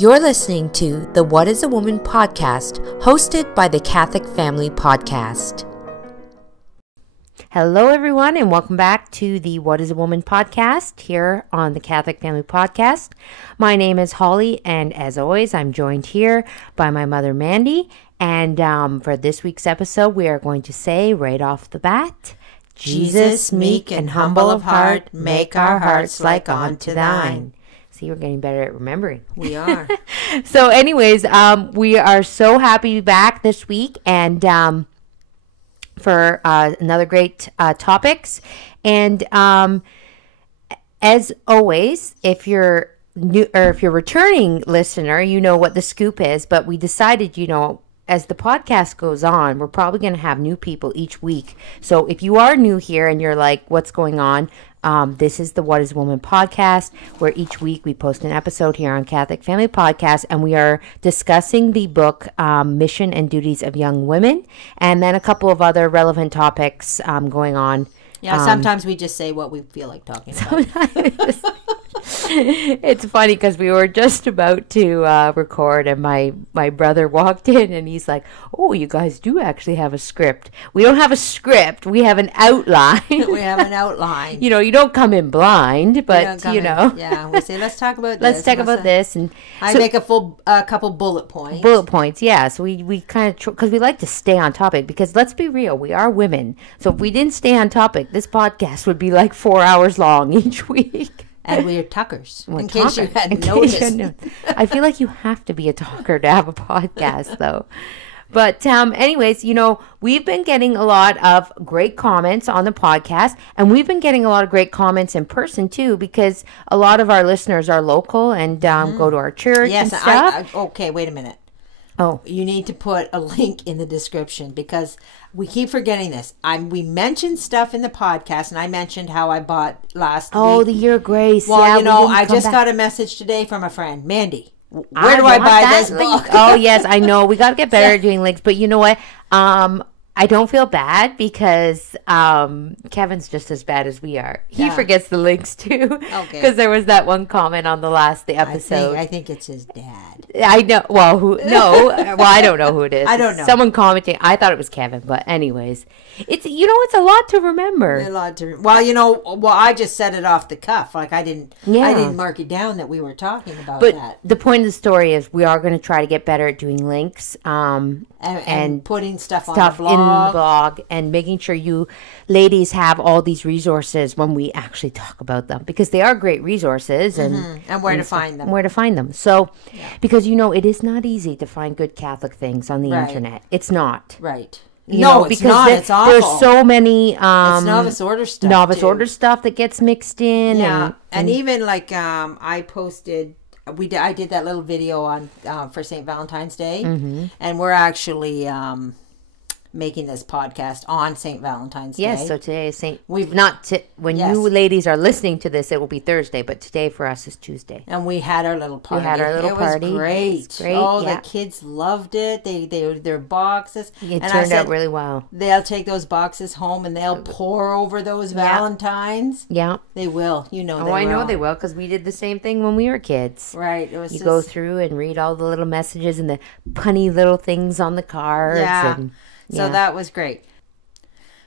You're listening to the What is a Woman podcast, hosted by the Catholic Family Podcast. Hello, everyone, and welcome back to the What is a Woman podcast here on the Catholic Family Podcast. My name is Holly, and as always, I'm joined here by my mother, Mandy. And for this week's episode, we are going to say right off the bat, Jesus, meek and humble of heart, make our hearts like unto thine. See, we're getting better at remembering. We are. So anyways, we are so happy to be back this week and for another great topics. And as always, if you're new or if you're a returning listener, you know what the scoop is. But we decided, as the podcast goes on, we're probably going to have new people each week. So if you are new here and you're like, what's going on? This is the What is a Woman podcast, where each week we post an episode here on Catholic Family Podcast, and we are discussing the book Mission and Duties of Young Women, and then a couple of other relevant topics going on. Yeah, sometimes we just say what we feel like talking about. It's funny because we were just about to record, and my brother walked in and he's like, "Oh, you guys do actually have a script." We don't have a script. We have an outline. We have an outline. You don't come in blind, but Yeah, we say, let's talk about this. Let's talk about this. And I make a full couple bullet points. Bullet points, yeah. So we kind of, because we like to stay on topic, because let's be real, we are women. So if we didn't stay on topic, this podcast would be like 4 hours long each week. And we're talkers, in case you hadn't noticed. I feel like you have to be a talker to have a podcast, though. But anyways, we've been getting a lot of great comments on the podcast, and we've been getting a lot of great comments in person, too, because a lot of our listeners are local and go to our church and stuff. Okay, wait a minute. Oh, you need to put a link in the description, because we keep forgetting this. We mentioned stuff in the podcast, and I mentioned how I bought last week. Oh, the Year of Grace. Well, yeah, I just got a message today from a friend, Mandy. Where do I buy this book? Oh, yes, I know. We got to get better at doing links, but you know what? I don't feel bad because Kevin's just as bad as we are. He forgets the links too. Okay. Because there was that one comment on the episode. I think it's his dad. I know. Well, well, I don't know who it is. I don't know. Someone commenting. I thought it was Kevin, but anyways, it's a lot to remember. Well, I just said it off the cuff. Like I didn't mark it down that we were talking about that. But the point of the story is we are going to try to get better at doing links. And putting stuff on the blog and making sure you ladies have all these resources when we actually talk about them, because they are great resources and where to find them. Where to find them. So, because it is not easy to find good Catholic things on the internet. It's not. Right. It's not. It's awful. There's so many it's novice order stuff. Order stuff that gets mixed in. Yeah. And even like I posted. I did that little video on for St. Valentine's Day, and we're actually making this podcast on St. Valentine's Day. Yes, so today is you ladies are listening to this, it will be Thursday, but today for us is Tuesday. And we had our little party. It was great. Oh, the kids loved it. Their boxes. It turned out really well. They'll take those boxes home and they'll pour over those Valentines. Yeah. They will. I know they will, because we did the same thing when we were kids. Right. You go through and read all the little messages and the punny little things on the cards. Yeah. So that was great.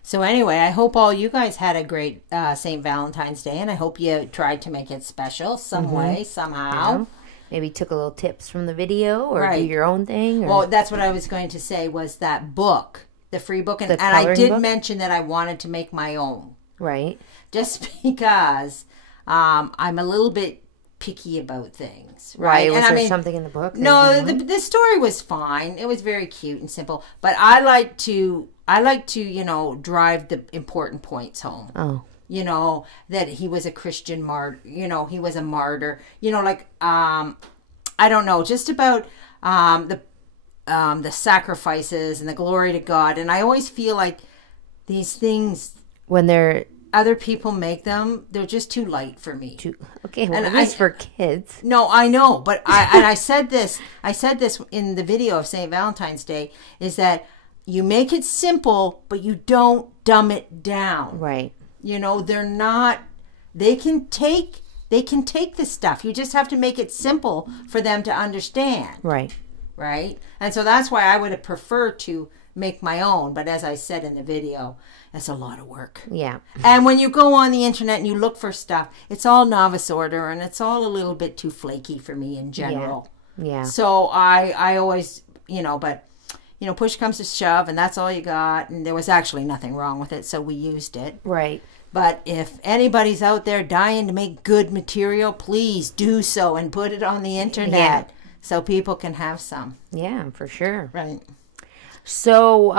So anyway, I hope all you guys had a great St. Valentine's Day, and I hope you tried to make it special some way, somehow. Yeah. Maybe took a little tips from the video or do your own thing. Well, that's what I was going to say, was that book, the free book. And I did mention that I wanted to make my own. Right. Just because I'm a little bit picky about things, right? Was there something in the book? No, the story was fine. It was very cute and simple, but I like to drive the important points home. Oh, that he was a Christian martyr. He was a martyr. I don't know, just about the sacrifices and the glory to God. And I always feel like these things, when other people make them, they're just too light for me. Okay, well, at least for kids. No, I know, but I said this in the video of St. Valentine's Day, is that you make it simple, but you don't dumb it down. Right. They're not, they can take they can take this stuff. You just have to make it simple for them to understand. Right. Right? And so that's why I would have preferred to make my own. But as I said in the video, it's a lot of work. Yeah. And when you go on the internet and you look for stuff, it's all novice order and it's all a little bit too flaky for me in general. Yeah. So I always, but, push comes to shove and that's all you got. And there was actually nothing wrong with it. So we used it. Right. But if anybody's out there dying to make good material, please do so and put it on the internet so people can have some. Yeah, for sure. Right. So,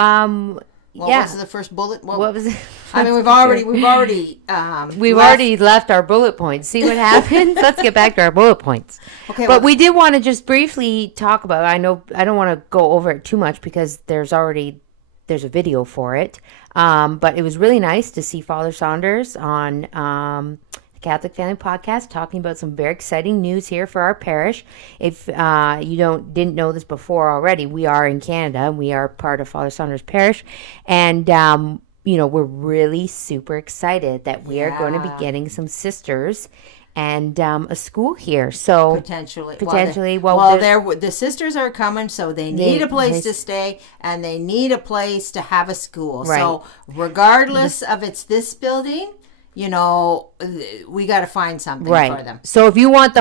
What was the first bullet? What was it? I mean, we've already already left our bullet points. See what happens? Let's get back to our bullet points. Okay, but we did want to just briefly talk about. I know I don't want to go over it too much because there's a video for it. But it was really nice to see Father Saunders on the Catholic Family Podcast talking about some very exciting news here for our parish. If you didn't know this before already, we are in Canada. We are part of Father Saunders Parish, and we're really super excited that we are going to be getting some sisters and a school here. So potentially, the sisters are coming, so they need a place to stay and they need a place to have a school. Right. So regardless of it's this building, we got to find something for them. So if you want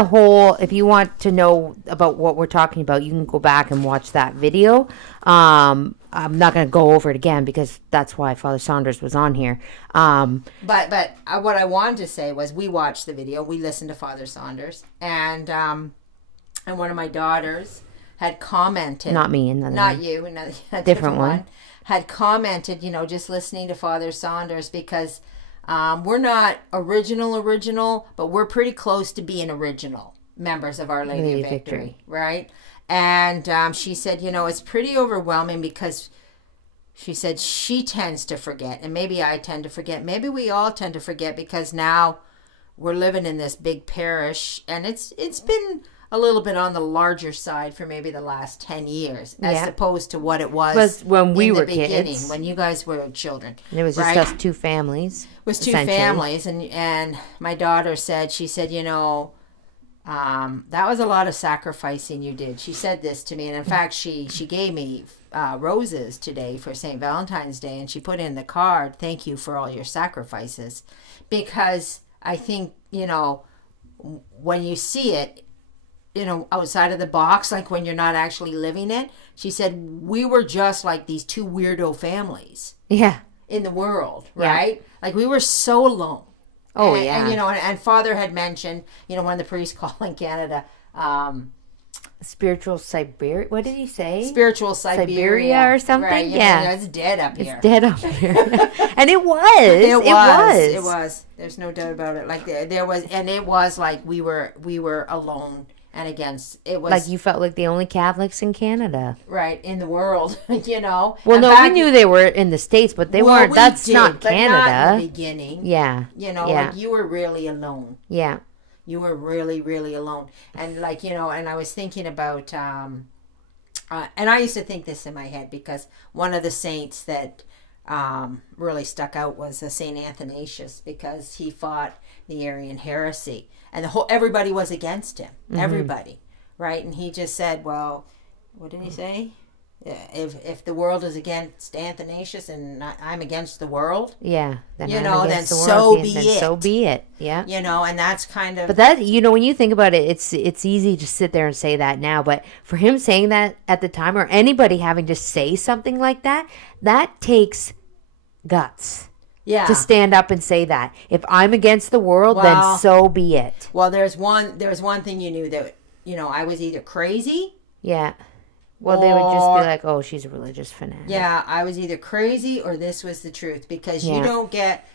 to know about what we're talking about, you can go back and watch that video. I'm not going to go over it again because that's why Father Saunders was on here. But what I wanted to say was we watched the video. We listened to Father Saunders, and one of my daughters had commented. Not me, not you, another different one had commented. Just listening to Father Saunders because. We're not original, but we're pretty close to being original members of Our Lady of Victory, right? And she said, it's pretty overwhelming because she said she tends to forget, and maybe I tend to forget. Maybe we all tend to forget because now we're living in this big parish, and it's been a little bit on the larger side for maybe the last 10 years as opposed to what it was when we were beginning, kids. When you guys were children. And it was just us two families. It was two families. And my daughter said, that was a lot of sacrificing you did. She said this to me. And in fact, she gave me roses today for St. Valentine's Day. And she put in the card, thank you for all your sacrifices. Because I think, when you see it, outside of the box, like when you're not actually living it. She said, we were just like these two weirdo families. Yeah. In the world, right? Like we were so alone. Oh, and, and Father had mentioned, one of the priests calling Canada, spiritual Siberia. What did he say? Spiritual Siberia or something? Right, it's dead up here. It's dead up here. And it was. It was. There's no doubt about it. Like there was, and it was like we were alone. And against it was like you felt like the only Catholics in Canada, right, in the world, Well, we knew they were in the States, but they weren't. That's not Canada. But not in the beginning, like you were really alone. Yeah, you were really, really alone, and and I was thinking about, and I used to think this in my head because one of the saints that really stuck out was Saint Athanasius because he fought the Arian heresy. And everybody was against him. Mm-hmm. Everybody, right? And he just said, "Well, what did he say? If the world is against Athanasius and I'm against the world, then then so be it. So be it. Yeah, and that's kind of. But that when you think about it, it's easy to sit there and say that now. But for him saying that at the time, or anybody having to say something like that, that takes guts. Yeah. To stand up and say that. If I'm against the world, then so be it. Well, there's one thing you knew that, I was either crazy. Yeah. Well, they would just be like, oh, she's a religious fanatic. Yeah, I was either crazy or this was the truth. Because you don't get,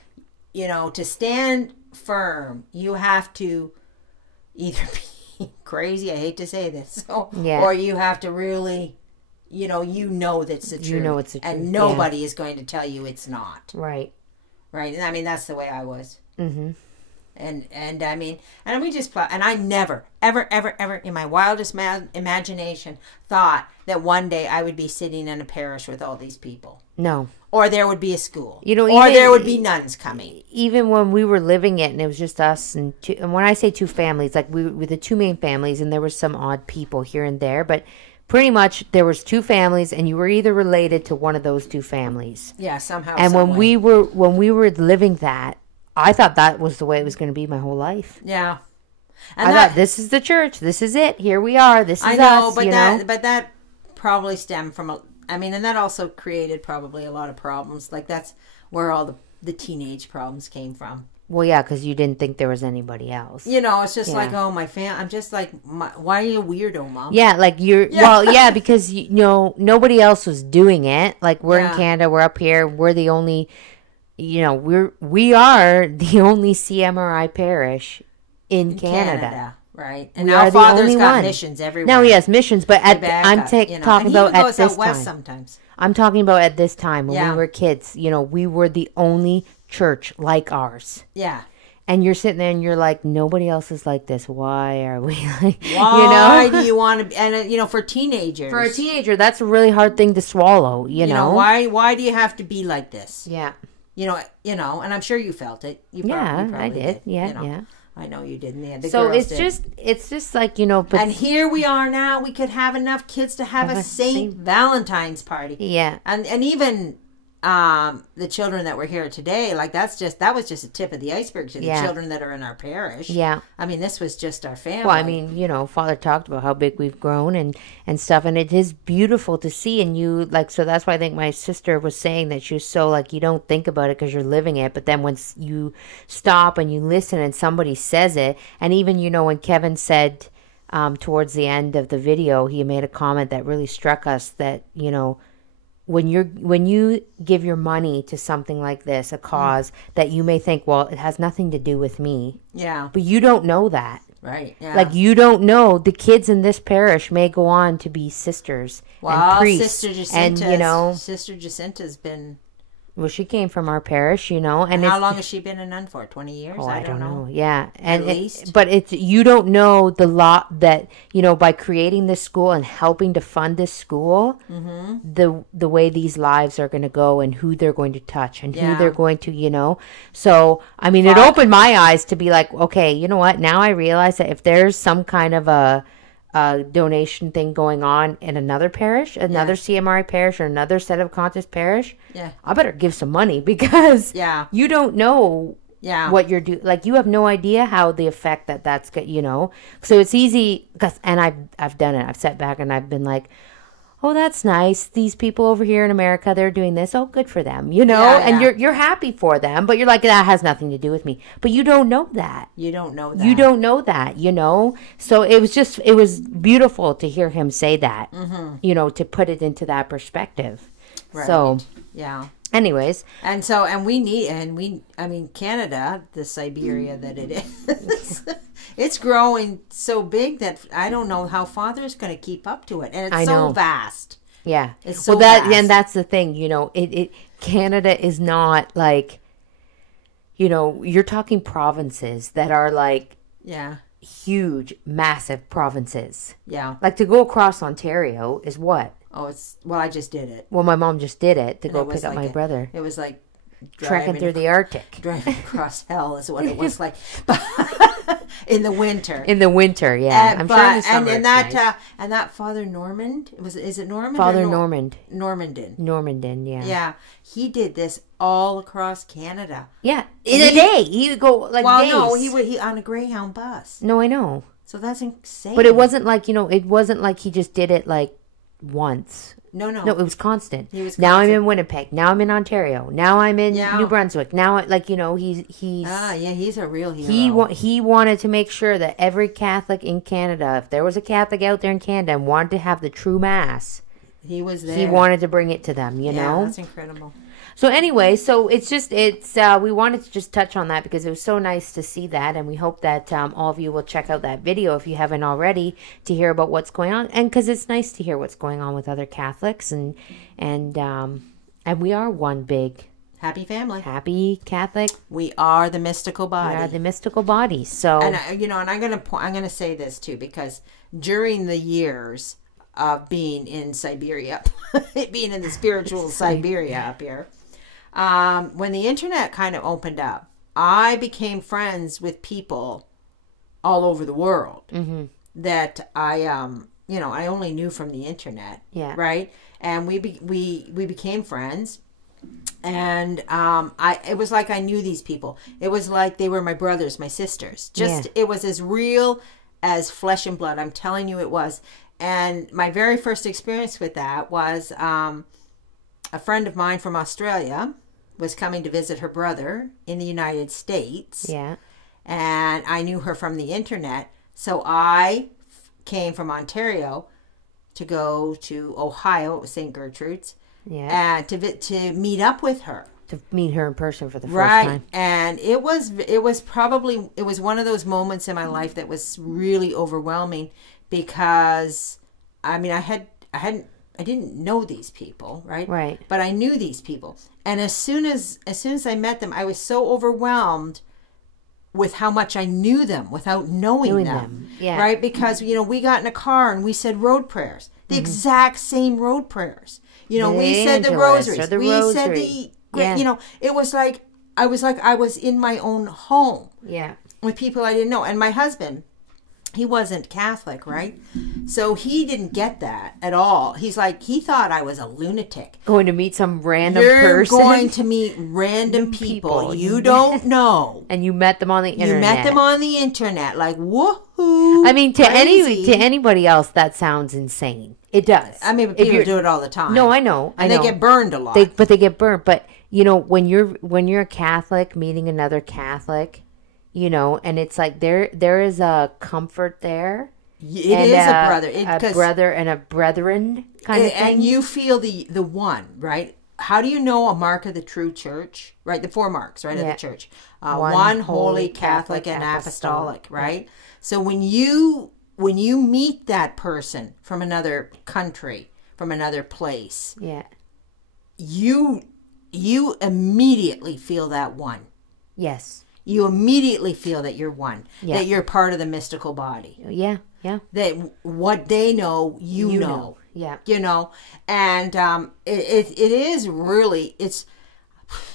to stand firm, you have to either be crazy, I hate to say this, or you have to really, that's the truth. You know it's the truth. And nobody is going to tell you it's not. Right. Right, and I mean that's the way I was. Mm-hmm. And I mean, and we just and I never, ever, ever, ever in my wildest imagination thought that one day I would be sitting in a parish with all these people. No. Or there would be a school. Or there would be nuns coming. Even when we were living it and it was just us and when I say two families, like we were the two main families and there were some odd people here and there, but pretty much there was two families and you were either related to one of those two families. Yeah, somehow. And when we were living that, I thought that was the way it was going to be my whole life. Yeah. And I thought, this is the church. This is it. Here we are. This is us. But that probably stemmed from, and that also created probably a lot of problems. Like, that's where all the teenage problems came from. Well, yeah, because you didn't think there was anybody else. It's just like, oh, I'm just like, why are you a weirdo, Mom? Yeah, like well, yeah, because, nobody else was doing it. Like, we're in Canada. We're up here. We're the only... we are the only CMRI parish in Canada. Right? And now Father's got missions everywhere. Now he has missions, but I'm talking about at this time. Sometimes. I'm talking about at this time when we were kids. We were the only church like ours. Yeah. And you're sitting there and you're like, nobody else is like this. Why are we like, why do you want to be, and for teenagers. For a teenager, that's a really hard thing to swallow, you know. Why do you have to be like this? Yeah. And I'm sure you felt it. You probably I did. Yeah, yeah. I know you did. Yeah, so it's just like, but and here we are now. We could have enough kids to have a Saint Valentine's party. Yeah, and even the children that were here today, like that was just a tip of the iceberg to the children that are in our parish. Yeah, this was just our family. Well, Father talked about how big we've grown and stuff, and it is beautiful to see. And so that's why I think my sister was saying that she was so like, you don't think about it because you're living it, but then once you stop and you listen and somebody says it, and even when Kevin said towards the end of the video, he made a comment that really struck us that when you give your money to something like this, a cause that you may think, well, it has nothing to do with me. Yeah. But you don't know that. Right. Yeah. Like, you don't know the kids in this parish may go on to be sisters and priests. Sister Jacinta's been... Well, she came from our parish, and how long has she been a nun for? 20 years? Oh, I don't know. Yeah, and at least. But you don't know the lot that by creating this school and helping to fund this school, the way these lives are going to go and who they're going to touch and who they're going to, So it opened my eyes to be like, okay, you know what? Now I realize that if there's some kind of a donation thing going on in another parish, another CMRI parish, or another set of conscious parish, I better give some money because you don't know what you're doing. Like, you have no idea how the effect that's So it's easy and I've done it. I've sat back and I've been like, oh, that's nice. These people over here in America, they're doing this. Oh, good for them, and you're happy for them, but you're like, that has nothing to do with me. But you don't know that. You don't know that. You don't know that, So it was beautiful to hear him say that, to put it into that perspective. Right. So, yeah. Anyways. Canada, the Siberia that it is, it's growing so big that I don't know how Father's going to keep up to it. And it's so vast. Yeah. It's so vast. And that's the thing, Canada is not like, you're talking provinces that are like huge, massive provinces. Yeah. Like, to go across Ontario is what? Oh, I just did it. Well, my mom just did it to go pick up my brother. It was like trekking through the Arctic. Driving across hell is what it was like. In the winter. In the winter, yeah. I'm sure in the summer and that Father Normand, is it Normand? Father Normand. Normandin, yeah. Yeah. He did this all across Canada. Yeah. In a day. He would go days. No, he on a Greyhound bus. No, I know. So that's insane. But it wasn't like, it wasn't like he just did it like once. No, it was constant. Now I'm in Winnipeg. Now I'm in Ontario. Now I'm in New Brunswick. Now, he's he's a real hero. He wanted to make sure that every Catholic in Canada, if there was a Catholic out there in Canada and wanted to have the true Mass, he was there. He wanted to bring it to them. You know, that's incredible. So anyway, we wanted to just touch on that because it was so nice to see that, and we hope that all of you will check out that video if you haven't already to hear about what's going on, and because it's nice to hear what's going on with other Catholics, and we are one big Happy family. Happy Catholic. We are the mystical We body. are the mystical body. So, And and I'm gonna say this too, because during the years of being in Siberia, being in the spiritual Siberia up here, when the internet kind of opened up, I became friends with people all over the world that I I only knew from the internet. Yeah. Right. And we became friends. And it was like I knew these people. It was like they were my brothers, my sisters. It was as real as flesh and blood. I'm telling you, it was. And my very first experience with that was a friend of mine from Australia was coming to visit her brother in the United States. yeah. And I knew her from the internet. So I came from Ontario to go to Ohio, St. Gertrude's. Yeah. And to meet up with her. To meet her in person for the first Right. time. And it was one of those moments in my life that was really overwhelming, because I mean I didn't know these people, right? Right. But I knew these people. And as soon as I met them, I was so overwhelmed with how much I knew them without knowing them. Yeah. Right? Because we got in a car and we said road prayers. The exact same road prayers. We said the Angelus rosaries. or the We said rosary. the Yeah. it was like I was in my own home Yeah. with people I didn't know. And my husband, he wasn't Catholic, right? So he didn't get that at all. He thought I was a lunatic. Going to meet some random You're person. going to meet random people you don't know. And you met them on the internet. You met them on the internet, like woohoo! I mean, to crazy. anybody else, that sounds insane. It does. I mean, but If people you're- do it all the time. No, I know. and they get burned a lot. But they get burnt. But when you're a Catholic meeting another Catholic, and it's like there is a comfort there. It is a brother, a brother and a brethren kind of thing. And you feel the one, right? How do you know a mark of the true church? Right, the 4 marks, right, of the church. One, holy, Catholic, and apostolic, right? So when you meet that person from another country, from another place, Yeah. you immediately feel that one. Yes. You immediately feel that you're one, Yeah. that you're part of the mystical body. Yeah. Yeah. That what they know, you know. Yeah. And it is really, it's,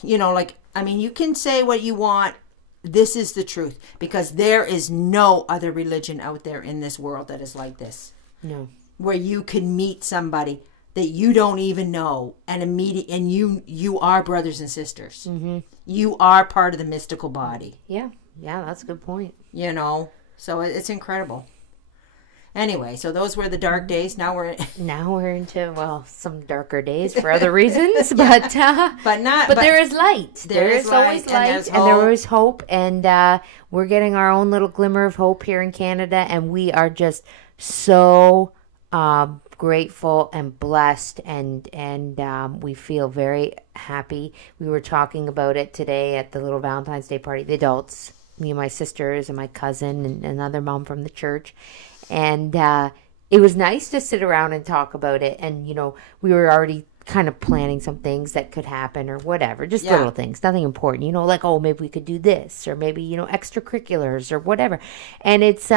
you can say what you want. This is the truth, because there is no other religion out there in this world that is like this, No. where you can meet somebody that you don't even know and you are brothers and sisters. Mm-hmm. You are part of the mystical body. Yeah. Yeah. That's a good point. So it's incredible. Anyway, so those were the dark days. Now we're into some darker days for other reasons, but there is light. There is always light, and there is hope, and we're getting our own little glimmer of hope here in Canada, and we are just so grateful and blessed, and we feel very happy. We were talking about it today at the little Valentine's Day party, the adults, me and my sisters and my cousin and another mom from the church. And it was nice to sit around and talk about it. And, we were already kind of planning some things that could happen or whatever. Just little things, nothing important. Like, maybe we could do this, or maybe, extracurriculars or whatever. And it's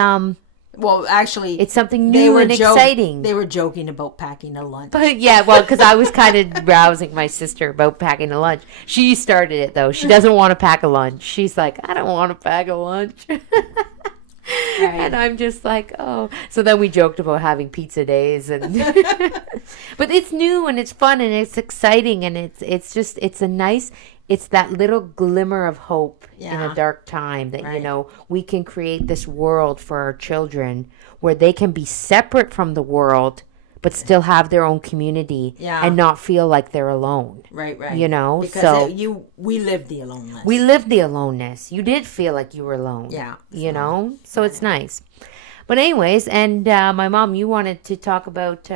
well, actually, it's something new and exciting. They were joking about packing a lunch. But because I was kind of rousing my sister about packing a lunch. She started it, though. She doesn't want to pack a lunch. She's like, I don't want to pack a lunch. Right. And I'm just like, oh. So then we joked about having pizza days, and but it's new and it's fun and it's exciting, and it's that little glimmer of hope in a dark time that we can create this world for our children where they can be separate from the world but still have their own community and not feel like they're alone. Right. Because we lived the aloneness. We lived the aloneness. You did feel like you were alone. Yeah. So it's nice. But anyways, and my mom, you wanted to talk about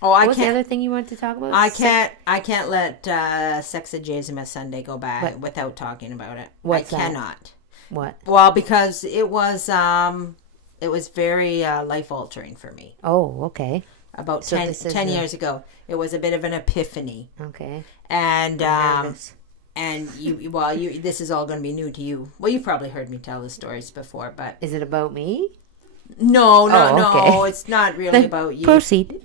what was the other thing you wanted to talk about? I can't let Sexagesima Sunday go by without talking about it. What's I that? cannot. What? Well, because it was very life altering for me. Oh, okay. About 10 years ago. It was a bit of an epiphany. Okay. And And you this is all going to be new to you. Well, you've probably heard me tell the stories before, but Is it about me? no, okay. it's not really about you. Proceed.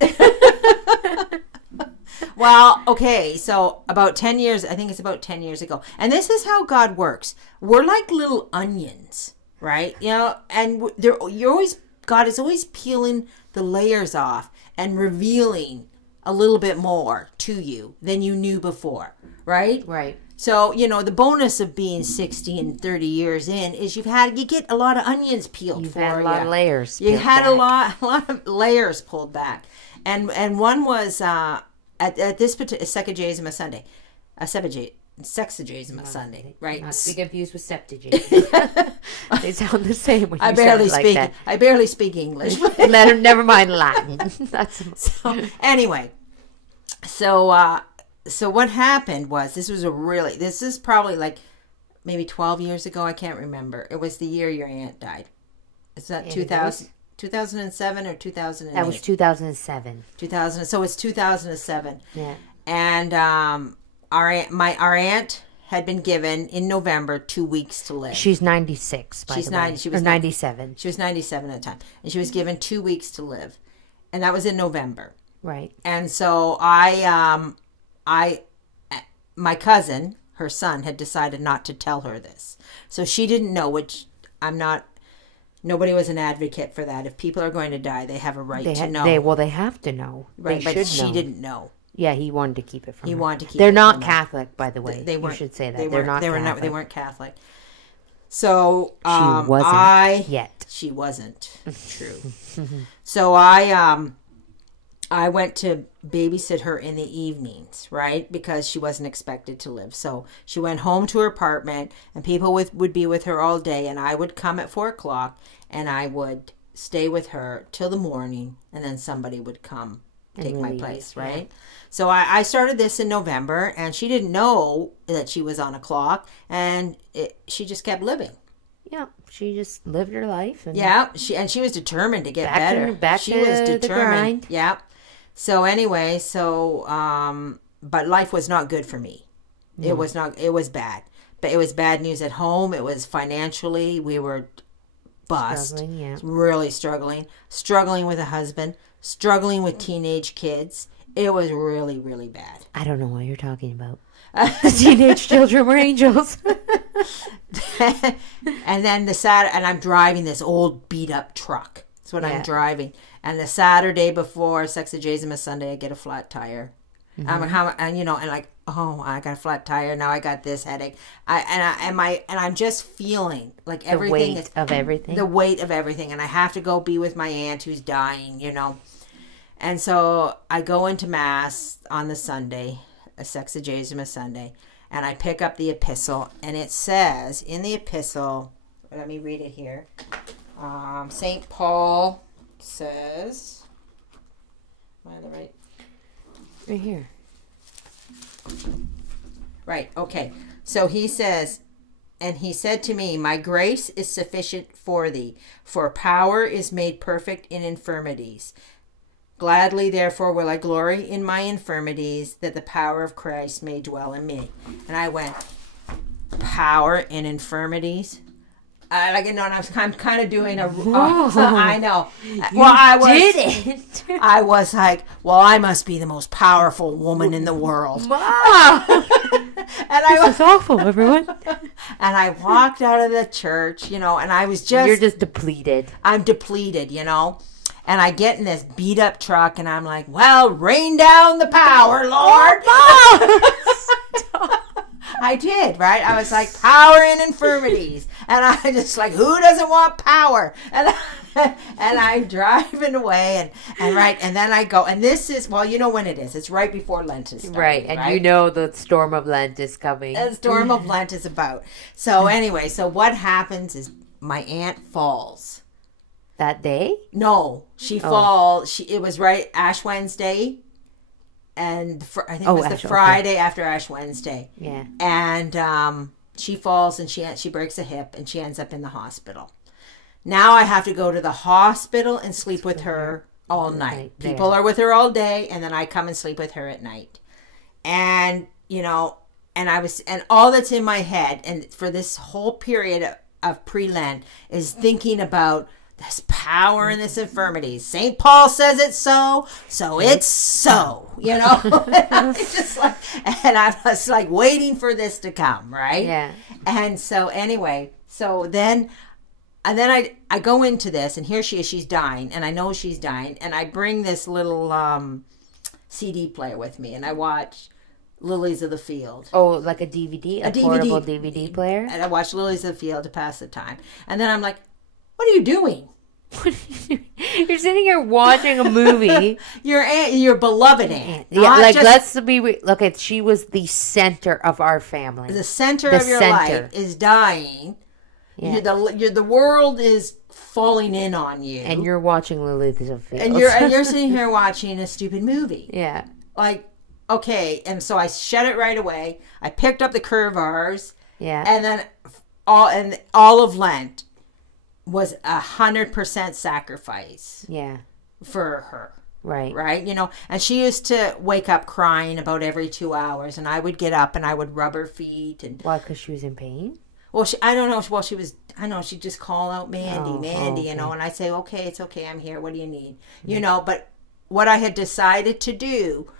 Well, okay, so about 10 years, I think it's about 10 years ago. And this is how God works. We're like little onions, right? You know, and God is always peeling the layers off and revealing a little bit more to you than you knew before, right? Right. So, you know, the bonus of being 60 and 30 years in is you get a lot of onions peeled You've for had a lot of layers. You peeled had a back. lot of layers pulled back. And one was at this particular Sexagesima Sunday. Sexagesima Sunday, right? Not to be confused with septuagesima. They sound the same when you say it like that. I barely speak English. Never mind Latin. That's Anyway, so what happened was this is probably like maybe 12 years ago. I can't remember. It was the year your aunt died. Is that 2007 or 2008? That was 2007. 2000. So it's 2007. Yeah. And our aunt had been given in November 2 weeks to live. She's 96. By the way. She was 97. She was 97 at the time, and she was given 2 weeks to live, and that was in November. Right. And so my cousin, her son, had decided not to tell her this, so she didn't know. Which I'm not. Nobody was an advocate for that. If people are going to die, they have a right to know. They have to know. Right, they but should know. she didn't know. Yeah, he wanted to keep it from her. He wanted to keep They're it not from her. Catholic, by the way. They weren't. You should say that. They're not Catholic. They weren't Catholic. So she wasn't yet. She wasn't. True. So I went to babysit her in the evenings, right? Because she wasn't expected to live. So she went home to her apartment, and people would be with her all day, and I would come at 4:00, and I would stay with her till the morning, and then somebody would come take my place, right? Yeah. So I started this in November, and she didn't know that she was on a clock, and she just kept living. Yeah, she just lived her life. And she was determined to get better. She was determined. The grind. Yeah. So anyway, but life was not good for me. No. It was bad. But it was bad news at home. It was financially, we were bust. Really struggling with a husband, struggling with teenage kids. It was really, really bad. I don't know what you're talking about. The teenage children were angels. And then and I'm driving this old beat up truck. That's what I'm driving. And the Saturday before Sexagesima Sunday, I get a flat tire. Mm-hmm. I got a flat tire. Now I got this headache. I'm just feeling like everything the weight of everything. The weight of everything, and I have to go be with my aunt who's dying. And so I go into Mass on the Sunday, a Sexagesima Sunday, and I pick up the epistle, and it says in the epistle, let me read it here. St. Paul says, am I on the right? Right here. Right, okay. So he says, and he said to me, my grace is sufficient for thee, for power is made perfect in infirmities. Gladly, therefore, will I glory in my infirmities, that the power of Christ may dwell in me. And I went, power in infirmities? I'm kind of doing I know. Did it. I was like, well, I must be the most powerful woman in the world. This is awful, everyone. And I walked out of the church, and I was just... You're just depleted. I'm depleted, And I get in this beat up truck, and I'm like, well, rain down the power, Lord. I did, right? I was like, power in infirmities. And I just like, who doesn't want power? And I'm driving away and then I go, and this is, well, you know when it is. It's right before Lent is starting, right? And you know the storm of Lent is coming. The storm of Lent is about. So anyway, so what happens is my aunt falls. That day? No, she falls. It was right Ash Wednesday. And I think it was the Friday after Ash Wednesday. Yeah. And she falls and she breaks a hip and she ends up in the hospital. Now I have to go to the hospital and sleep with her all night. People are with her all day, and then I come and sleep with her at night. And, and all that's in my head, and for this whole period of pre-Lent, is thinking about this power in this infirmity. St. Paul says it's so it's so, And I was like waiting for this to come, right? Yeah. And so anyway, then I go into this, and here she is, she's dying, and I know she's dying, and I bring this little CD player with me, and I watch Lilies of the Field. Oh, like a DVD, a portable DVD player? And I watch Lilies of the Field to pass the time. And then I'm like, what are you doing? You're sitting here watching a movie. your beloved aunt. Yeah, she was the center of our family. The center of your life is dying. Yeah. The world is falling in on you. And you're watching Lilies of the Field. And you're sitting here watching a stupid movie. Yeah. Like, okay, and so I shut it right away. I picked up the Curvars. Yeah. And then all of Lent was 100% sacrifice. Yeah. For her. Right. Right? And she used to wake up crying about every 2 hours, and I would get up and I would rub her feet. And why? Because she was in pain? Well, I don't know. Well, she'd just call out Mandy, okay. and I say, okay, it's okay, I'm here. What do you need? But what I had decided to do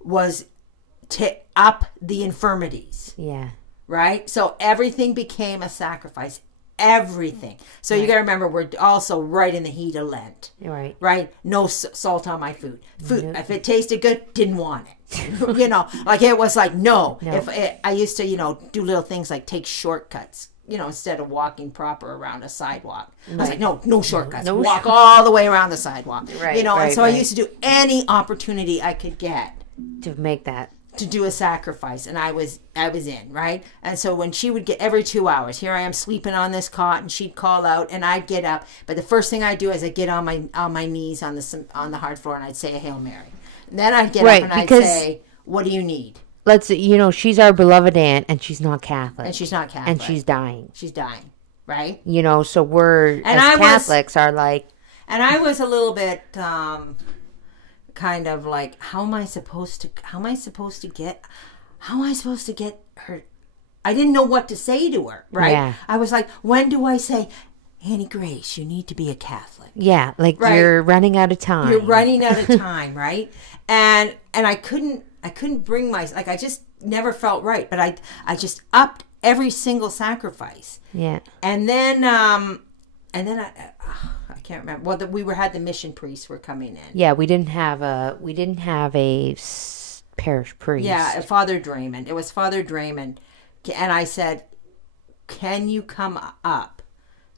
was to up the infirmities. Yeah. Right? So everything became a sacrifice. Everything. So you got to remember, we're also right in the heat of Lent. Right. Right? No salt on my food. If it tasted good, didn't want it. Like it was like, no. If I used to, do little things like take shortcuts, instead of walking proper around a sidewalk. I was like, no shortcuts. Walk all the way around the sidewalk. Right. And so I used to do any opportunity I could get to make that. To do a sacrifice, and I was in, right? And so when she would get every 2 hours, here I am sleeping on this cot, and she'd call out, and I'd get up. But the first thing I'd do is I'd get on my knees on the hard floor, and I'd say a Hail Mary. And then I'd get up and I'd say, "What do you need?" She's our beloved aunt, and she's not Catholic. And she's not Catholic. And she's dying. She's dying, right? So we're Catholics are like. And I was a little bit. Kind of like, how am I supposed to get her? I didn't know what to say to her, right? Yeah. I was like, when do I say, Annie Grace, you need to be a Catholic? Yeah, like right? You're running out of time. You're running out of time, right? And I couldn't bring I just never felt right, but I just upped every single sacrifice. Yeah. And then I can't remember. Well, we had the mission priests were coming in. Yeah, we didn't have a parish priest. Yeah, Father Draymond. It was Father Draymond, and I said, "Can you come up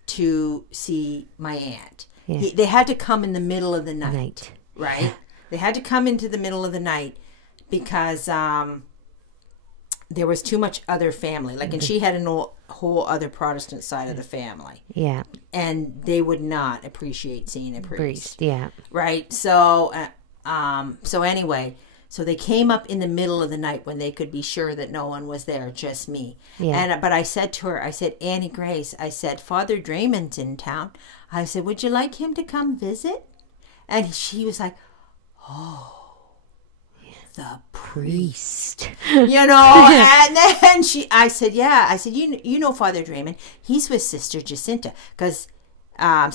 to see my aunt?" Yeah. They had to come in the middle of the night. Right? They had to come into the middle of the night because there was too much other family. And she had a whole other Protestant side of the family. Yeah. And they would not appreciate seeing a priest. Yeah. Right? So, anyway, so they came up in the middle of the night when they could be sure that no one was there, just me. Yeah. But I said to her, Annie Grace, I said, Father Draymond's in town. I said, would you like him to come visit? And she was like, oh. The priest, and then I said, yeah. I said, you know Father Draymond. He's with Sister Jacinta because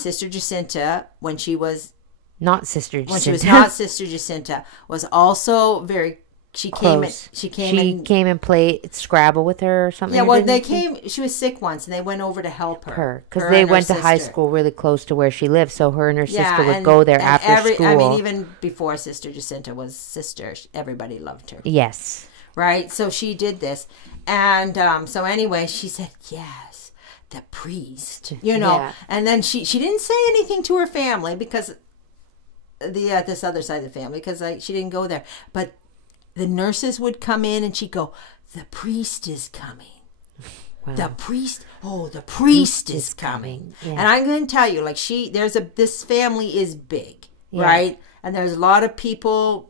Sister Jacinta, when she was not Sister Jacinta, was also very. She close. Came and played Scrabble with her or something. Yeah, well, they came. She was sick once, and they went over to help her. Because they went to high school really close to where she lived, so her and her sister would go there after school. I mean, even before Sister Jacinta was sister, everybody loved her. Yes. Right? So she did this. And so anyway, she said, yes, the priest, Yeah. And then she didn't say anything to her family because this other side of the family, because she didn't go there. But the nurses would come in and she'd go, the priest is coming. Wow. The priest is coming. Yeah. And I'm going to tell you, this family is big, right? And there's a lot of people,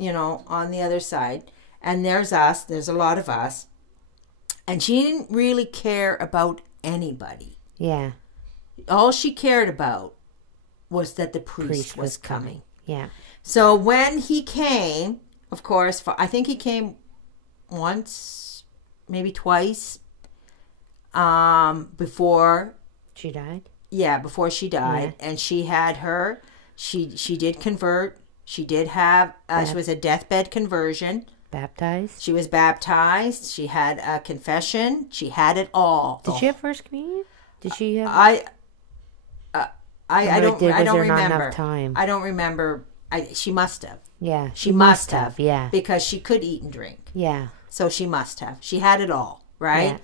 on the other side. And there's us. There's a lot of us. And she didn't really care about anybody. Yeah. All she cared about was that the priest was coming. Yeah. So when he came, of course, I think he came once maybe twice before She died? before she died. Yeah. And she had her, she did convert. She did have, she was a deathbed conversion. Baptized? She was baptized. She had a confession. She had it all. Did she have first communion? Did she have? I Or don't was I don't there not remember. enough time? I don't remember. She must have. Yeah. She must have. Yeah. Because she could eat and drink. Yeah. So she must have. She had it all, right?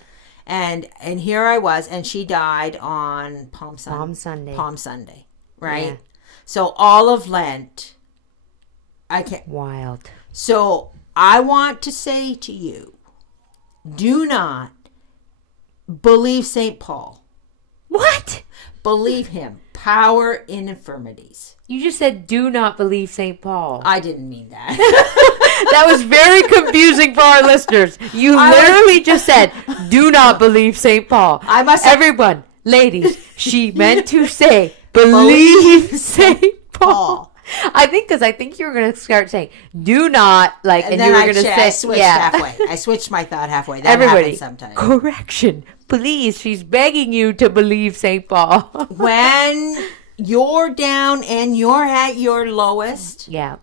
Yeah. And here I was, and she died on Palm Sunday. Palm Sunday. Right? Yeah. So all of Lent, I can't. Wild. So I want to say to you, do not believe St. Paul. What? Believe him. Power in infirmities. You just said do not believe St. Paul. I didn't mean that. That was very confusing for our listeners. You literally just said do not believe St. Paul. I must have- Everyone, ladies, she meant to say believe St. Paul. I think you were going to start saying do not, like, and then you were I going to say, I switched halfway. I switched my thought halfway. That everybody, happens sometimes. correction, please. She's begging you to believe St. Paul. When you're down and you're at your lowest, Yeah.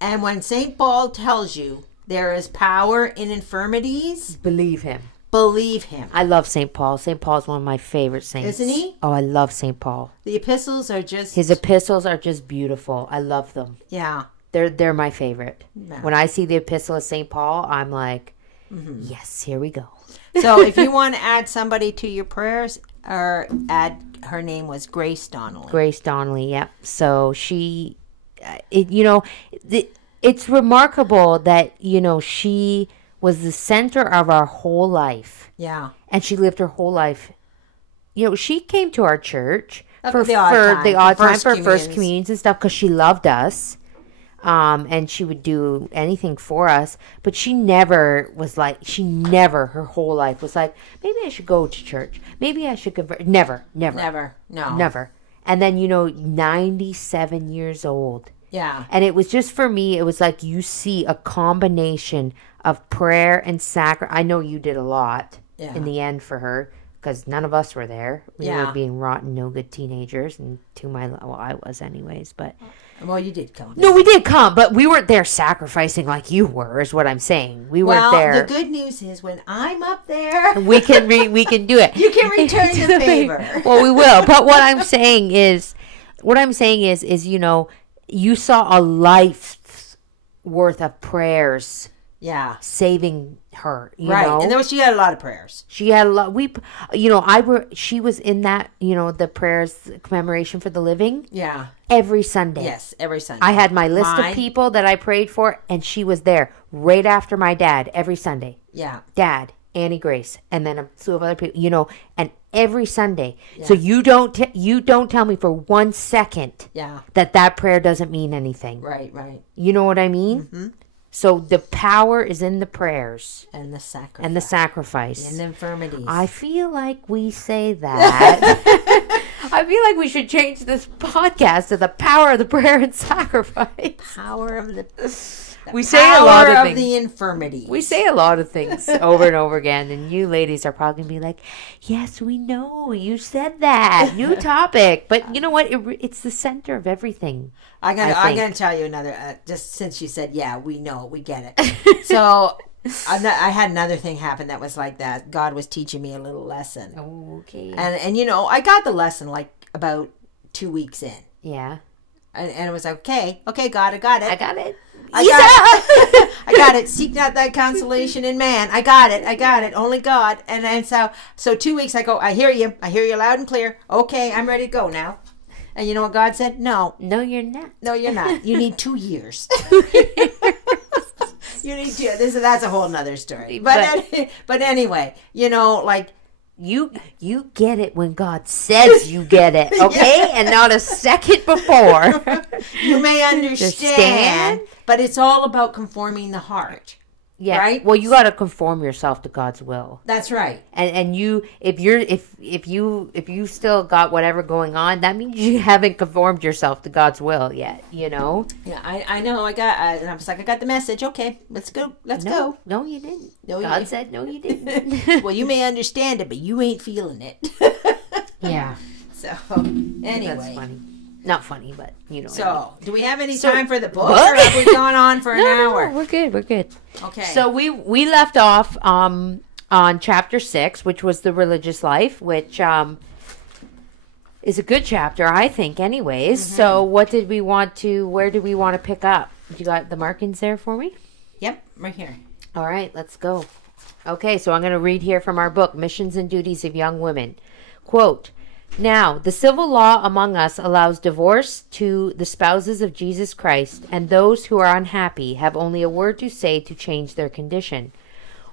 and when St. Paul tells you there is power in infirmities, Believe him. believe him. I love St. Paul. St. Paul's one of my favorite saints. Isn't he? Oh, I love St. Paul. The epistles are just, His epistles are just beautiful. I love them. yeah. They're my favorite. Yeah. When I see the epistle of St. Paul, I'm like, yes, here we go. So if you want to add somebody to your prayers, or add, her name was Grace Donnelly. Grace Donnelly, yep. So she, it's remarkable that, she was the center of our whole life. Yeah. And she lived her whole life. She came to our church For the odd time, for for first communions. communions and stuff because she loved us. And she would do anything for us. But she never, her whole life was like, maybe I should go to church. Maybe I should convert. Never. Never. No. Never. And then, 97 years old. Yeah. And it was just, for me, it was like you see a combination of prayer and sacrifice. I know you did a lot in the end for her because none of us were there. We were being rotten, no good teenagers. And I was anyways, but... Well, you did come. No, we did come, but we weren't there sacrificing like you were, is what I'm saying. We weren't there. Well, the good news is when I'm up there, We can do it. you can return the favor. Well, we will. But what I'm saying is, you saw a life's worth of prayers Yeah. saving her. You Right. know? And she had a lot of prayers. She had a lot. She was in that, the prayers commemoration for the living Yeah. every Sunday. Yes. Every Sunday. I had my list Mine- of people that I prayed for, and she was there right after my dad every Sunday. Yeah. Dad, Annie Grace, and then a slew of other people, and every Sunday. So you don't tell me for 1 second Yeah. that prayer doesn't mean anything. Right. Right. You know what I mean? Mm-hmm. So the power is in the prayers And the sacrifice. and the sacrifice. And the infirmities. I feel like we say that. I feel like we should change this podcast to the power of the prayer and sacrifice. Power of the We say a lot of power things. the infirmities. We say a lot of things over and over again, and you ladies are probably going to be like, yes, we know, you said that. New topic. But you know what? It's the center of everything. I'm I gonna think. tell you another. Just since you said, yeah, we know, we get it. So I had another thing happen that was like that. God was teaching me a little lesson, Okay. and I got the lesson like about 2 weeks in, Yeah. and it was like, okay, God, I got it. I got it. I got it. I got it. Seek not thy consolation in man. I got it. Only God. And then so 2 weeks I go, I hear you loud and clear. Okay, I'm ready to go now. And you know what God said? No, No, you're not. you're not. You need 2 years. You need 2. That's a whole nother story. But anyway, like You get it when God says you get it, okay? And not a second before. you may understand, Understand? but it's all about conforming the heart. Yeah. Right? Well, you got to conform yourself to God's will. That's right. And you, if you still got whatever going on, that means you haven't conformed yourself to God's will yet. You know. Yeah, I know. I was like, I got the message. Okay, let's go. Let's go. No, you didn't. No, God said no, you didn't. Well, you may understand it, but you ain't feeling it. Yeah. So anyway, That's funny. Not funny, but you know. So, do we have any time for the book, or have we gone on for an hour? No, we're good. We're good. Okay. So we left off on chapter 6, which was the religious life, which is a good chapter, I think. Anyways, so where did we want to pick up? You got the markings there for me? Yep, right here. All right, let's go. Okay, so I'm going to read here from our book, Missions and Duties of Young Women. Quote, "Now, the civil law among us allows divorce to the spouses of Jesus Christ, and those who are unhappy have only a word to say to change their condition.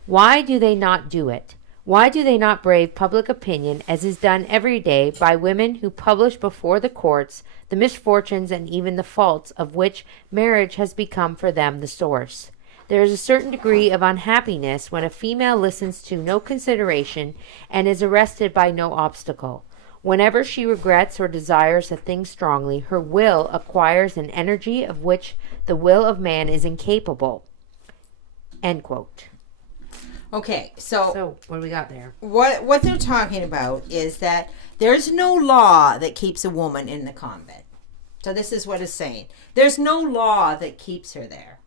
Why do they not do it? Why do they not brave public opinion, as is done every day by women who publish before the courts the misfortunes and even the faults of which marriage has become for them the source? There is a certain degree of unhappiness when a female listens to no consideration and is arrested by no obstacle. Whenever she regrets or desires a thing strongly, her will acquires an energy of which the will of man is incapable." End quote. Okay, so what do we got there? what they're talking about is that there's no law that keeps a woman in the convent. So this is what it's saying. There's no law that keeps her there.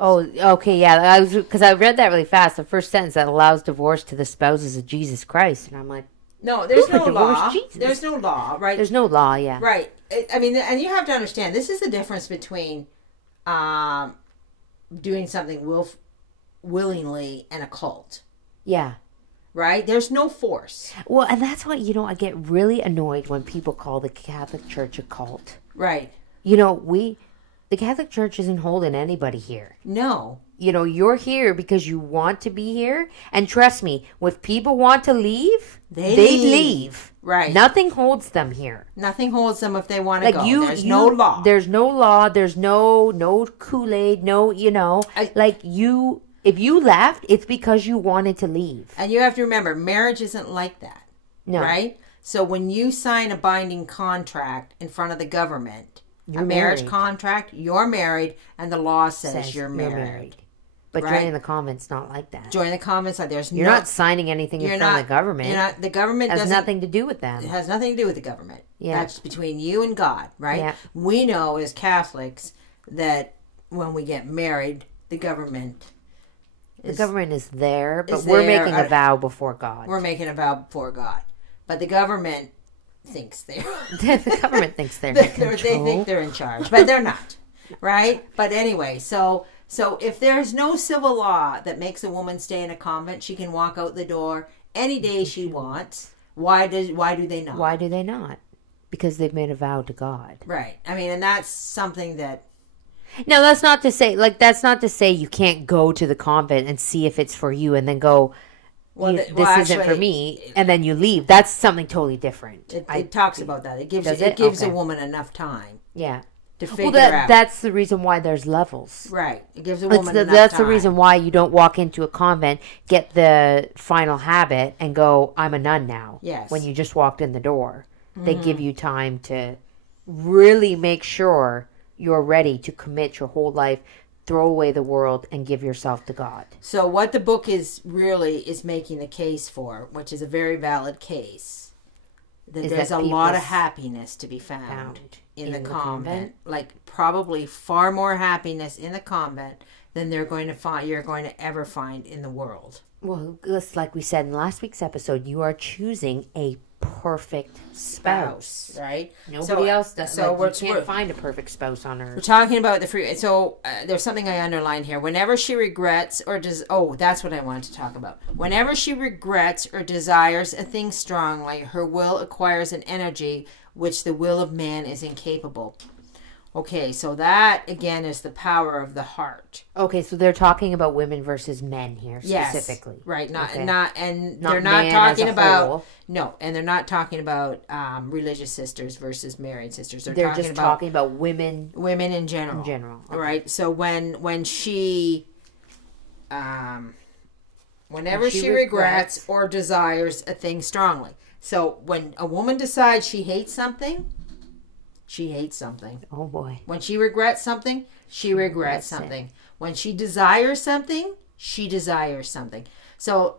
Oh, okay, yeah. Because I read that really fast. The first sentence, that allows divorce to the spouses of Jesus Christ, and I'm like, No, there's Who no would divorce law. Jesus? There's no law, right? there's no law, yeah. Right. I mean, and you have to understand, this is the difference between doing something willingly and a cult, Yeah. right? There's no force. Well, and that's why, I get really annoyed when people call the Catholic Church a cult. Right. The Catholic Church isn't holding anybody here. No. You're here because you want to be here. And trust me, if people want to leave, They they'd leave. leave. Right. Nothing holds them here. Nothing holds them if they want to Like go. There's no law. There's no law. There's no Kool-Aid. No, if you left, it's because you wanted to leave. And you have to remember, marriage isn't like that. No. Right? So when you sign a binding contract in front of the government, You're a marriage married. contract, you're married, and the law says you're married. But Right? joining the convent's not like that. Join the convent side. You're not signing anything in front of the government. You're not. The government It has doesn't. nothing to do with them. It has nothing to do with the government. Yeah. That's between you and God, right? Yeah. We know as Catholics that when we get married, the government The government is there, but is we're there making a vow before God. we're making a vow before God. But the government thinks they're The government thinks they're in they control. think they're in charge, but they're not, right? But anyway, so if there's no civil law that makes a woman stay in a convent, she can walk out the door any day she wants. Why do they not? Why do they not? Because they've made a vow to God. Right. I mean, and that's something that Now, that's not to say you can't go to the convent and see if it's for you and then go, this isn't for me, and then you leave. That's something totally different. It talks about that. It gives Does it gives Okay. a woman enough time Yeah. to figure Well, out. that's the reason why there's levels. Right. It gives a woman enough That's time. the reason why you don't walk into a convent, get the final habit, and go, I'm a nun now. Yes. When you just walked in the door. They give you time to really make sure you're ready to commit your whole life, throw away the world, and give yourself to God. So what the book is making the case for, which is a very valid case, that Is there's that a lot of people's happiness to be found found in in the the convent. convent? Like probably far more happiness in the convent than you're going to ever find in the world. Well, just like we said in last week's episode, you are choosing a perfect spouse. Right? Nobody else does. So You can't find a perfect spouse on we're earth. talking about the free. So there's something I underlined here. Whenever she regrets or does, that's what I wanted to talk about. Whenever she regrets or desires a thing strongly, her will acquires an energy which the will of man is incapable. Okay, so that again is the power of the heart. Okay, so they're talking about women versus men here specifically. Yes, right. Okay. They're not man as talking a about whole. no, and they're not talking about religious sisters versus married sisters. They're talking just about talking about women women in general. in general. Okay. Right. So when she whenever she regrets or desires a thing strongly. So when a woman decides she hates something, she hates something. Oh boy. When she regrets something, she regrets something. When she desires something, she desires something. So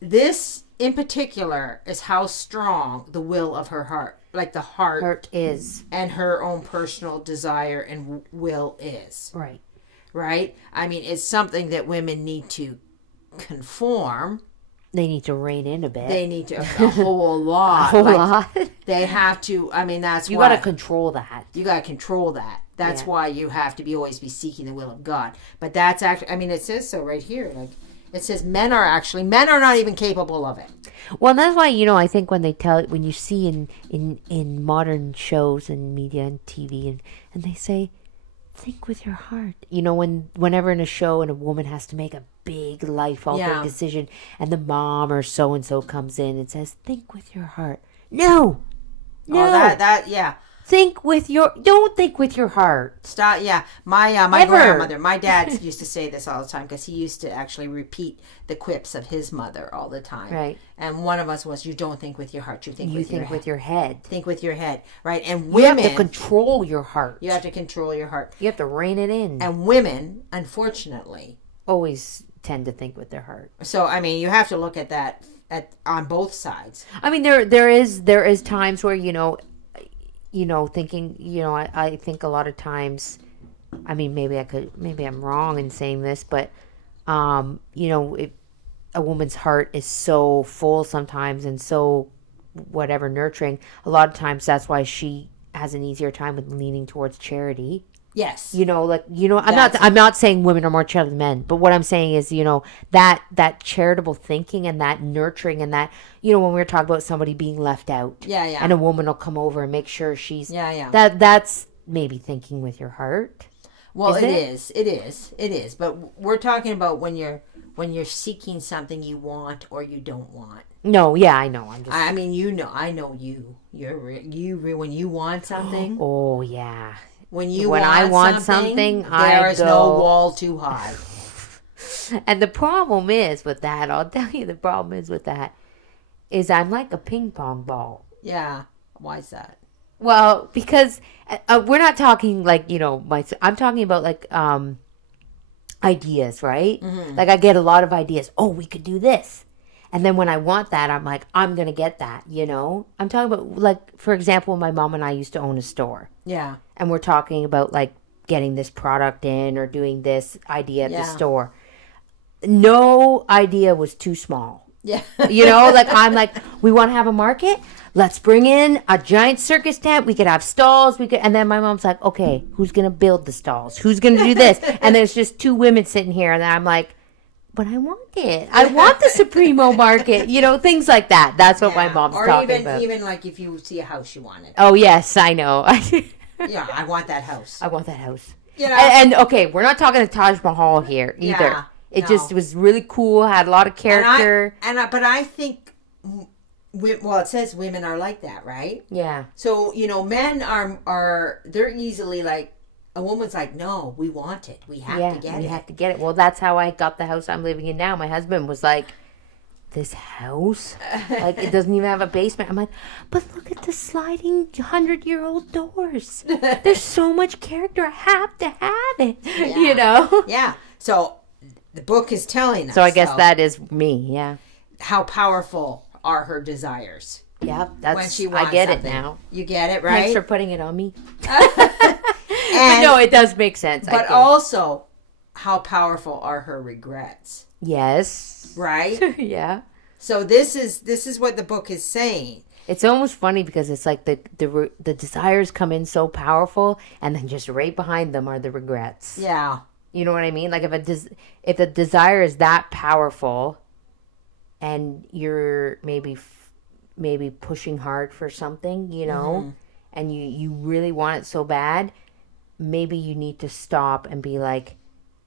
this in particular is how strong the will of her heart, like the heart is, and her own personal desire and will is. Right. Right? I mean, it's something that women need to conform. They need to rein in a bit. They need to, a whole lot. A whole lot. They have to, I mean, that's you why. You got to control that. You got to control that. That's why you have to always be seeking the will of God. But that's actually, I mean, it says so right here. Like, it says men are not even capable of it. Well, that's why, I think when you see in modern shows and media and TV and they say, think with your heart. Whenever in a show and a woman has to make a big life-altering decision and the mom or so-and-so comes in and says, think with your heart. No. Yeah. Don't think with your heart. Stop. Yeah. My grandmother, my dad used to say this all the time because he used to actually repeat the quips of his mother all the time. Right. And one of us was, you don't think with your heart, you think with your head. Think with your head. Right. And you women. have to control your heart. You have to control your heart. You have to rein it in. And women, unfortunately, always tend to think with their heart. So, I mean, you have to look at that on both sides. I mean, there is times where, thinking, I think a lot of times, I mean, maybe I'm wrong in saying this, but, if a woman's heart is so full sometimes and so whatever nurturing, a lot of times that's why she has an easier time with leaning towards charity. Yes. I'm not saying women are more charitable than men, but what I'm saying is, that charitable thinking and that nurturing and that, when we were talking about somebody being left out. Yeah. And a woman will come over and make sure she's. Yeah. That's maybe thinking with your heart. Well, it is. But we're talking about when you're seeking something you want or you don't want. No, yeah, I know. I mean, I know you. When you want something. Oh, yeah. When I want something, there is no wall too high. And the problem is with that, I'll tell you the problem is with that, is I'm like a ping pong ball. Yeah. Why is that? Well, because we're not talking like, I'm talking about like ideas, right? Mm-hmm. Like I get a lot of ideas. Oh, we could do this. And then when I want that, I'm like, I'm going to get that, I'm talking about, like, for example, my mom and I used to own a store. Yeah. And we're talking about, like, getting this product in or doing this idea at the store. No idea was too small. Yeah. I'm like, we want to have a market? Let's bring in a giant circus tent. We could have stalls. And then my mom's like, okay, who's going to build the stalls? Who's going to do this? And there's just two women sitting here. And then I'm like, but I want it. I want the Supremo market. Things like that. That's what my mom's talking about. Or even like if you see a house you want it. Oh, yes, I know. Yeah, I want that house. I want that house. And okay, we're not talking the Taj Mahal here either. Yeah, it just was really cool, had a lot of character. But I think, it says women are like that, right? Yeah. So, men are they're easily like, a woman's like, no, we want it. We have to get it. We have to get it. Well, that's how I got the house I'm living in now. My husband was like, this house? Like, it doesn't even have a basement. I'm like, but look at the sliding 100-year-old doors. There's so much character. I have to have it. Yeah. Yeah. So, the book is telling us. So, I guess that is me, yeah. How powerful are her desires. Yeah, that's when she wants I get something. It now. You get it, right? Thanks for putting it on me. But no, it does make sense. But also, how powerful are her regrets? Yes. Right? Yeah. So this is what the book is saying. It's almost funny because it's like the desires come in so powerful, and then just right behind them are the regrets. Yeah. You know what I mean? Like if the desire is that powerful, and you're maybe pushing hard for something, and you really want it so bad, maybe you need to stop and be like,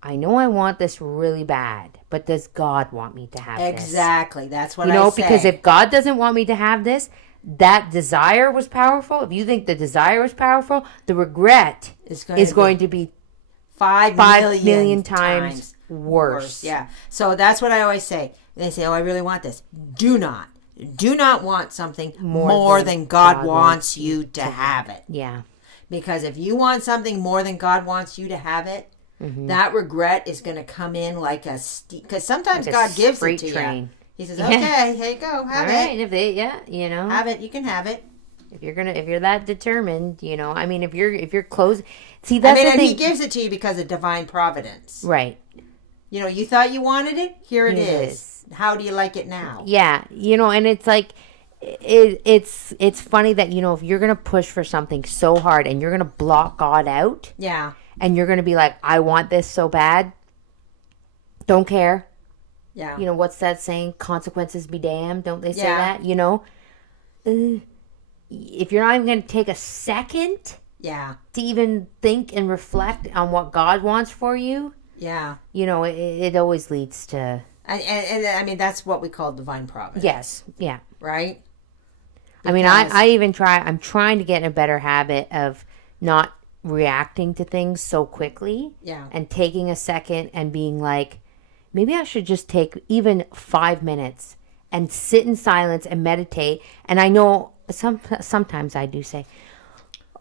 I know I want this really bad, but does God want me to have this? Exactly. That's what I say. Because if God doesn't want me to have this, that desire was powerful. If you think the desire was powerful, the regret is going to be 5 million times worse. Yeah. So that's what I always say. They say, "Oh, I really want this." Do not want something more than God wants you to have it. Yeah. Because if you want something more than God wants you to have it, that regret is going to come in like a because sometimes Like God gives it to train. you. He says, "Okay, here you go, have it. If they, Have it. You can have it." if you're that determined, I mean, if you're close, see, that's the and thing. He gives it to you because of divine providence. Right. You thought you wanted it. Here it is. How do you like it now? Yeah. And it's like, it's funny that, if you're going to push for something so hard and you're going to block God out. Yeah. And you're going to be like, I want this so bad. Don't care. Yeah. What's that saying? Consequences be damned. Don't they say that? If you're not even going to take a second to even think and reflect on what God wants for you, it always leads to... And I mean, that's what we call divine providence. Yes. Yeah. Right? Because, I mean, I'm trying to get in a better habit of not reacting to things so quickly. Yeah. And taking a second and being like, maybe I should just take even 5 minutes and sit in silence and meditate. And I know sometimes I do say,